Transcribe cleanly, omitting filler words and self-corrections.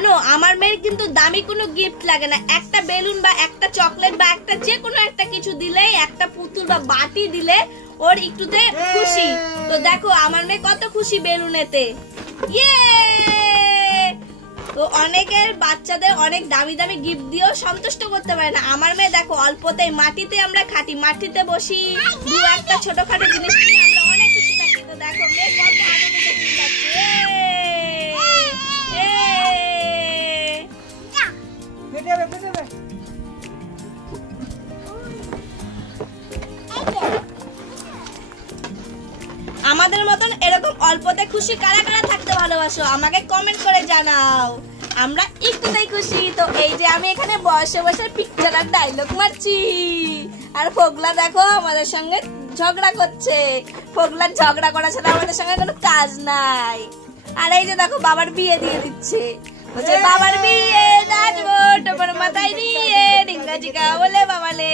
জানো আমার মেয়ের কিন্তু দামি কোনো গিফট লাগে না, একটা বেলুন বা একটা চকলেট বা একটা যে কোনো একটা কিছু দিলে, একটা পুতুল বা বাটি দিলে ওর একটুতে খুশি। তো দেখো আমার মেয়ে কত খুশি বেলুনেতে। ইয়ে, তো অনেকের বাচ্চাদের অনেক দামি দামি গিফট দিয়েও সন্তুষ্ট করতে পারে না, আমার মেয়ে দেখো অল্পতেই, মাটিতে আমরা খাটি, মাটিতে বসি, দু একটা ছোটখাটো জিনিস নিয়ে আমরা অনেক খুশি থাকি। তো দেখো মেয়ে কত আনন্দে খুশি থাকছে। আমাদের মতন এরকম অল্পতে খুশি কারা কারা থাকতে ভালোবাসো আমাকে কমেন্ট করে জানাও, আমরা একটুতেই খুশি। তো এই যে আমি এখানে বসে বসে পিকচার আর ডায়লগ মারছি, আর ফোগলা দেখো আমাদের সঙ্গে ঝগড়া করছে। ফোগলার ঝগড়া করা ছাড়া আমাদের সঙ্গে কোনো কাজ নাই। আর এই যে দেখো বাবার বিয়ে দিয়ে দিচ্ছে, বলছে বাবার বিয়ে নাচবো তোমার মাথায় নিয়ে, ডিঙ্গা জিগা বলে বাবালে।